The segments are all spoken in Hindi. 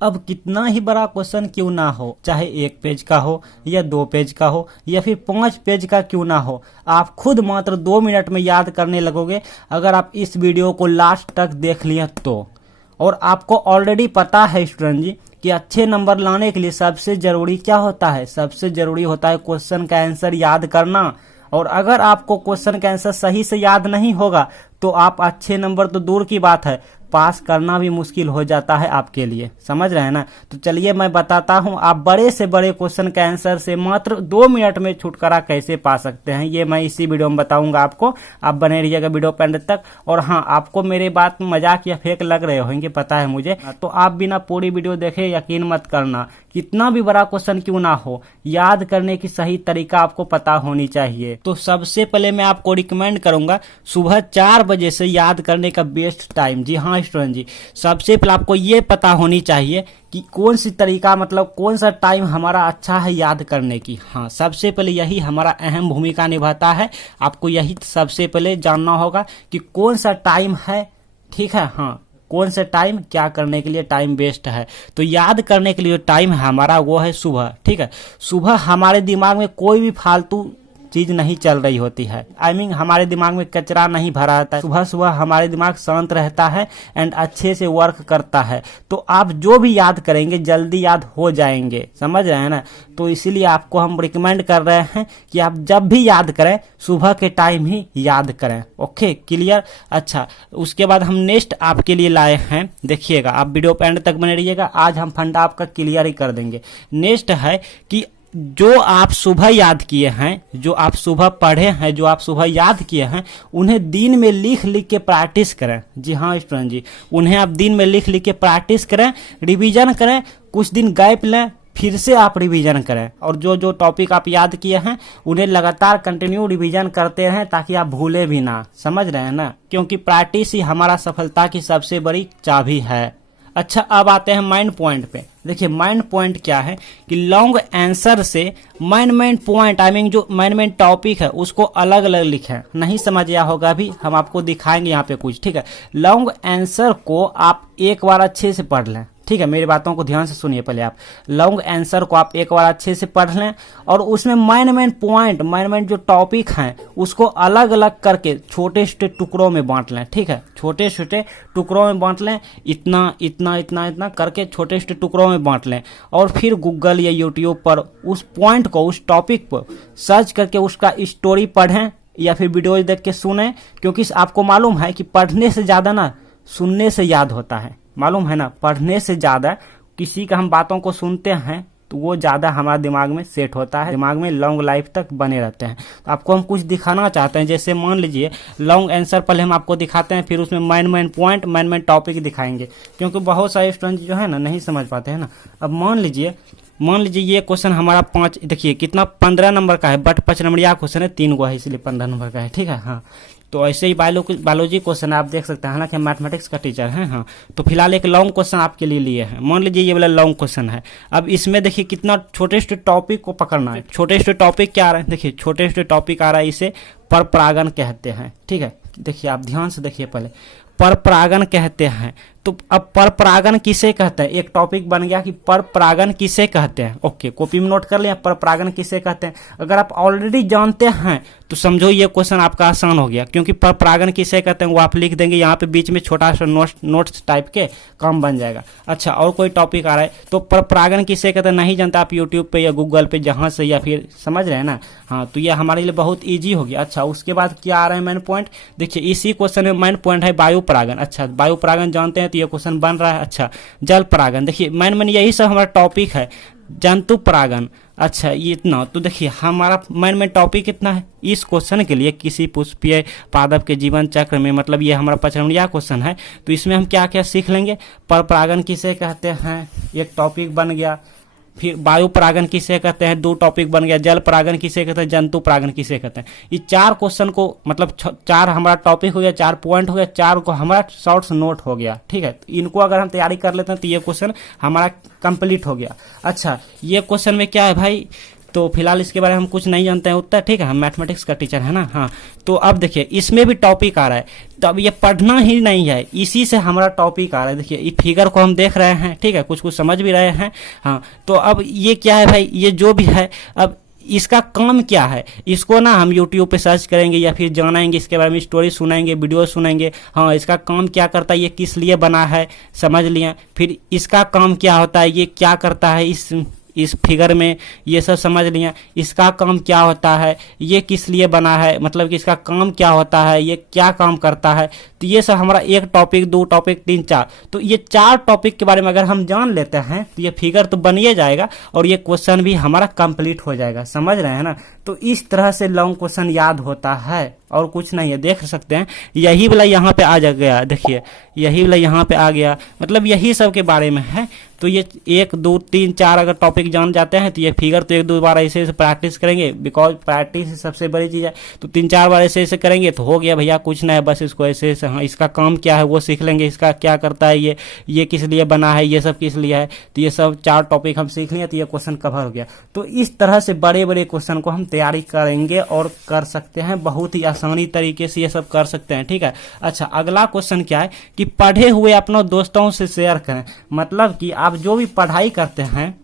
अब कितना ही बड़ा क्वेश्चन क्यों ना हो, चाहे 1 पेज का हो या 2 पेज का हो या फिर 5 पेज का क्यों ना हो, आप खुद मात्र 2 मिनट में याद करने लगोगे अगर आप इस वीडियो को लास्ट तक देख लिए तो। और आपको ऑलरेडी पता है स्टूडेंट जी कि अच्छे नंबर लाने के लिए सबसे जरूरी क्या होता है, सबसे जरूरी होता है क्वेश्चन का आंसर याद करना। और अगर आपको क्वेश्चन का आंसर सही से याद नहीं होगा तो आप अच्छे नंबर तो दूर की बात है, पास करना भी मुश्किल हो जाता है आपके लिए, समझ रहे हैं ना। तो चलिए मैं बताता हूं आप बड़े से बड़े क्वेश्चन के आंसर से मात्र 2 मिनट में छुटकारा कैसे पा सकते हैं, ये मैं इसी वीडियो में बताऊंगा आपको। आप बने रहिएगा वीडियो पे अंत तक। और हाँ, आपको मेरी बात मजाक या फेक लग रहे होंगे पता है मुझे, तो आप बिना पूरी वीडियो देखे यकीन मत करना। कितना भी बड़ा क्वेश्चन क्यों ना हो, याद करने की सही तरीका आपको पता होनी चाहिए। तो सबसे पहले मैं आपको रिकमेंड करूंगा सुबह 4 बजे से याद करने का बेस्ट टाइम। जी हाँ स्टूडेंट जी, सबसे पहले आपको ये पता होनी चाहिए कि कौन सी तरीका मतलब कौन सा टाइम हमारा अच्छा है याद करने की। हाँ, सबसे पहले यही हमारा अहम भूमिका निभाता है। आपको यही सबसे पहले जानना होगा कि कौन सा टाइम है, ठीक है। हाँ, कौन सा टाइम क्या करने के लिए टाइम बेस्ट है। तो याद करने के लिए टाइम है हमारा वो है सुबह, ठीक है। सुबह हमारे दिमाग में कोई भी फालतू चीज नहीं चल रही होती है, आई मीन हमारे दिमाग में कचरा नहीं भरा रहता है। सुबह सुबह हमारे दिमाग शांत रहता है एंड अच्छे से वर्क करता है, तो आप जो भी याद करेंगे जल्दी याद हो जाएंगे, समझ रहे हैं ना। तो इसीलिए आपको हम रिकमेंड कर रहे हैं कि आप जब भी याद करें सुबह के टाइम ही याद करें। Okay, clear. अच्छा, उसके बाद हम नेक्स्ट आपके लिए लाए हैं, देखिएगा आप वीडियो पे एंड तक बने रहिएगा, आज हम फंडा आपका क्लियर ही कर देंगे। नेक्स्ट है कि जो आप सुबह याद किए हैं, जो आप सुबह पढ़े हैं, जो आप सुबह याद किए हैं, उन्हें दिन में लिख लिख के प्रैक्टिस करें। जी हाँ स्टूडेंट जी, उन्हें आप दिन में लिख लिख के प्रैक्टिस करें, रिवीजन करें, कुछ दिन गैप लें, फिर से आप रिवीजन करें। और जो जो टॉपिक आप याद किए हैं उन्हें लगातार कंटिन्यू रिवीजन करते रहें ताकि आप भूले भी ना, समझ रहे हैं ना, क्योंकि प्रैक्टिस ही हमारा सफलता की सबसे बड़ी चाबी है। अच्छा, अब आते हैं माइंड पॉइंट पे। देखिए माइंड पॉइंट क्या है कि लॉन्ग आंसर से माइंड पॉइंट आई मीन जो माइंड टॉपिक है उसको अलग अलग लिखें। नहीं समझ आया होगा अभी, हम आपको दिखाएंगे यहाँ पे कुछ, ठीक है। लॉन्ग आंसर को आप एक बार अच्छे से पढ़ लें, ठीक है। मेरी बातों को ध्यान से सुनिए पहले आप। लॉन्ग आंसर को आप एक बार अच्छे से पढ़ लें और उसमें माइंड पॉइंट माइंड जो टॉपिक हैं उसको अलग अलग करके छोटे छोटे टुकड़ों में बांट लें, ठीक है। छोटे छोटे टुकड़ों में बांट लें, इतना इतना इतना इतना करके छोटे छोटे टुकड़ों में बांट लें। और फिर गूगल या यूट्यूब पर उस पॉइंट को, उस टॉपिक पर सर्च करके उसका स्टोरी पढ़ें या फिर वीडियोज देख के सुनें, क्योंकि आपको मालूम है कि पढ़ने से ज़्यादा ना सुनने से याद होता है, मालूम है ना। पढ़ने से ज़्यादा किसी का हम बातों को सुनते हैं तो वो ज़्यादा हमारे दिमाग में सेट होता है, दिमाग में लॉन्ग लाइफ तक बने रहते हैं। तो आपको हम कुछ दिखाना चाहते हैं, जैसे मान लीजिए लॉन्ग आंसर पहले हम आपको दिखाते हैं, फिर उसमें माइंड पॉइंट माइंड टॉपिक दिखाएंगे, क्योंकि बहुत सारे स्टूडेंट जो है ना नहीं समझ पाते हैं ना। अब मान लीजिए ये क्वेश्चन हमारा 5, देखिए कितना 15 नंबर का है, बट 5 नंबर क्वेश्चन है, 3 गो है इसलिए 15 नंबर का है, ठीक है। हाँ, तो ऐसे ही बायोलॉजी क्वेश्चन आप देख सकते हैं, हालांकि हम मैथमेटिक्स का टीचर हैं। हाँ, तो फिलहाल एक लॉन्ग क्वेश्चन आपके लिए लिए हैं। मान लीजिए ये वाला लॉन्ग क्वेश्चन है। अब इसमें देखिए कितना छोटे छोटे टॉपिक को पकड़ना है। छोटे छोटे टॉपिक क्या आ रहे हैं, देखिए छोटे छोटे टॉपिक आ रहा है, इसे पर परागण कहते हैं, ठीक है। देखिए आप ध्यान से देखिए पहले, पर परागण कहते हैं। तो अब पर परागण किसे कहते हैं, एक टॉपिक बन गया कि पर परागण किसे कहते हैं। ओके, कॉपी में नोट कर लिया, पर परागण किसे कहते हैं। अगर आप ऑलरेडी जानते हैं तो समझो ये क्वेश्चन आपका आसान हो गया, क्योंकि पर परागण किसे कहते हैं वो आप लिख देंगे, यहाँ पे बीच में छोटा सा नोट्स टाइप के काम बन जाएगा। अच्छा, और कोई टॉपिक आ रहा है तो पर परागण किसे कहते हैं नहीं जानता, आप यूट्यूब पे या गूगल पे जहाँ से, या फिर समझ रहे हैं ना। हाँ, तो ये हमारे लिए बहुत ईजी हो गया। अच्छा, उसके बाद क्या आ रहा है मेन पॉइंट, देखिए इसी क्वेश्चन में मेन पॉइंट है वायु परागण। अच्छा, वायु परागण जानते हैं तो ये क्वेश्चन बन रहा है। अच्छा, जल परागण, देखिए मेन यही सब हमारा टॉपिक है। जंतु परागण, अच्छा ये इतना, तो देखिए हमारा मेन टॉपिक कितना है इस क्वेश्चन के लिए, किसी पुष्पीय पादप के जीवन चक्र में, मतलब ये हमारा 5 नंबर क्वेश्चन है। तो इसमें हम क्या क्या सीख लेंगे, पर परागण किसे कहते हैं, एक टॉपिक बन गया। फिर वायु परागण किसे कहते हैं, 2 टॉपिक बन गया। जल परागण किसे कहते हैं, जंतु परागण किसे कहते हैं। ये 4 क्वेश्चन को, मतलब 4 हमारा टॉपिक हो गया, 4 पॉइंट हो गया, 4 को हमारा शॉर्ट्स नोट हो गया, ठीक है। तो इनको अगर हम तैयारी कर लेते हैं तो ये क्वेश्चन हमारा कंप्लीट हो गया। अच्छा, ये क्वेश्चन में क्या है भाई, तो फिलहाल इसके बारे में हम कुछ नहीं जानते हैं उतना, ठीक है, हम मैथमेटिक्स का टीचर है ना। हाँ, तो अब देखिए इसमें भी टॉपिक आ रहा है, तो अब ये पढ़ना ही नहीं है, इसी से हमारा टॉपिक आ रहा है। देखिए इस फिगर को हम देख रहे हैं, ठीक है, कुछ कुछ समझ भी रहे हैं। हाँ, तो अब ये क्या है भाई, ये जो भी है, अब इसका काम क्या है, इसको ना हम YouTube पे सर्च करेंगे या फिर जानेंगे, इसके बारे में स्टोरी सुनेंगे, वीडियो सुनेंगे। हाँ, इसका काम क्या करता है, ये किस लिए बना है, समझ लिया। फिर इसका काम क्या होता है, ये क्या करता है इस फिगर में, ये सब समझ लिया। इसका काम क्या होता है, ये किस लिए बना है, मतलब कि इसका काम क्या होता है, ये क्या काम करता है। तो ये सब हमारा एक टॉपिक, दो टॉपिक, तीन, चार, तो ये चार टॉपिक के बारे में अगर हम जान लेते हैं तो ये फिगर तो बनिए जाएगा और ये क्वेश्चन भी हमारा कंप्लीट हो जाएगा, समझ रहे हैं ना। तो इस तरह से लॉन्ग क्वेश्चन याद होता है और कुछ नहीं है। देख सकते हैं यही वाला यहाँ पे आ जा गया, देखिए यही वाला यहाँ पे आ गया, मतलब यही सब के बारे में है। तो ये 1 2 3 4 अगर टॉपिक जान जाते हैं तो ये फिगर तो 1 2 बार ऐसे ऐसे प्रैक्टिस करेंगे, बिकॉज प्रैक्टिस सबसे बड़ी चीज़ है। तो 3 4 बार ऐसे ऐसे करेंगे तो हो गया भैया, कुछ नहीं है, बस इसको ऐसे ऐसे, हाँ, इसका काम क्या है वो सीख लेंगे, इसका क्या करता है, ये किस लिए बना है, ये सब किस लिए है। तो ये सब 4 टॉपिक हम सीख लिए तो ये क्वेश्चन कवर हो गया। तो इस तरह से बड़े बड़े क्वेश्चन को हम तैयारी करेंगे और कर सकते हैं, बहुत ही आसानी तरीके से ये सब कर सकते हैं, ठीक है। अच्छा, अगला क्वेश्चन क्या है कि पढ़े हुए अपनों दोस्तों से शेयर करें। मतलब कि आप जो भी पढ़ाई करते हैं,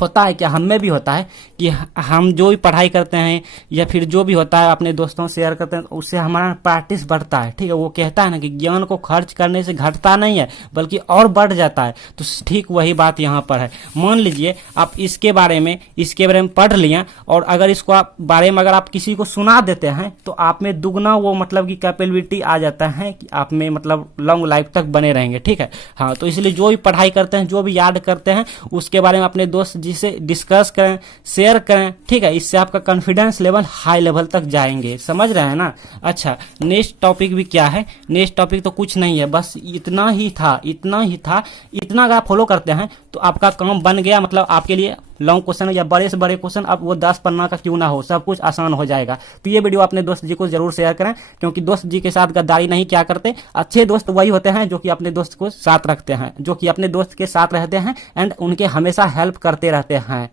होता है क्या, हमें भी होता है कि हम जो भी पढ़ाई करते हैं या फिर जो भी होता है अपने दोस्तों से शेयर करते हैं, तो उससे हमारा प्रैक्टिस बढ़ता है, ठीक है। वो कहता है ना कि ज्ञान को खर्च करने से घटता नहीं है बल्कि और बढ़ जाता है। तो ठीक वही बात यहाँ पर है। मान लीजिए आप इसके बारे में पढ़ लिया और अगर इसको आप बारे में अगर आप किसी को सुना देते हैं तो आप में दुगना वो मतलब की कैपेबिलिटी आ जाता है कि आप में मतलब लॉन्ग लाइफ तक बने रहेंगे, ठीक है। हाँ, तो इसलिए जो भी पढ़ाई करते हैं, जो भी याद करते हैं, उसके बारे में अपने दोस्त जिसे डिस्कस करें, शेयर करें, ठीक है। इससे आपका कॉन्फिडेंस लेवल हाई लेवल तक जाएंगे, समझ रहे हैं ना। अच्छा, नेक्स्ट टॉपिक भी क्या है, नेक्स्ट टॉपिक तो कुछ नहीं है, बस इतना ही था। इतना अगर आप फॉलो करते हैं तो आपका काम बन गया, मतलब आपके लिए लॉन्ग क्वेश्चन या बड़े से बड़े क्वेश्चन, अब वो 10 पन्ना का क्यों ना हो, सब कुछ आसान हो जाएगा। तो ये वीडियो अपने दोस्त जी को जरूर शेयर करें, क्योंकि दोस्त जी के साथ गद्दारी नहीं क्या करते। अच्छे दोस्त वही होते हैं जो कि अपने दोस्त को साथ रखते हैं, जो कि अपने दोस्त के साथ रहते हैं एंड उनके हमेशा हेल्प करते रहते हैं।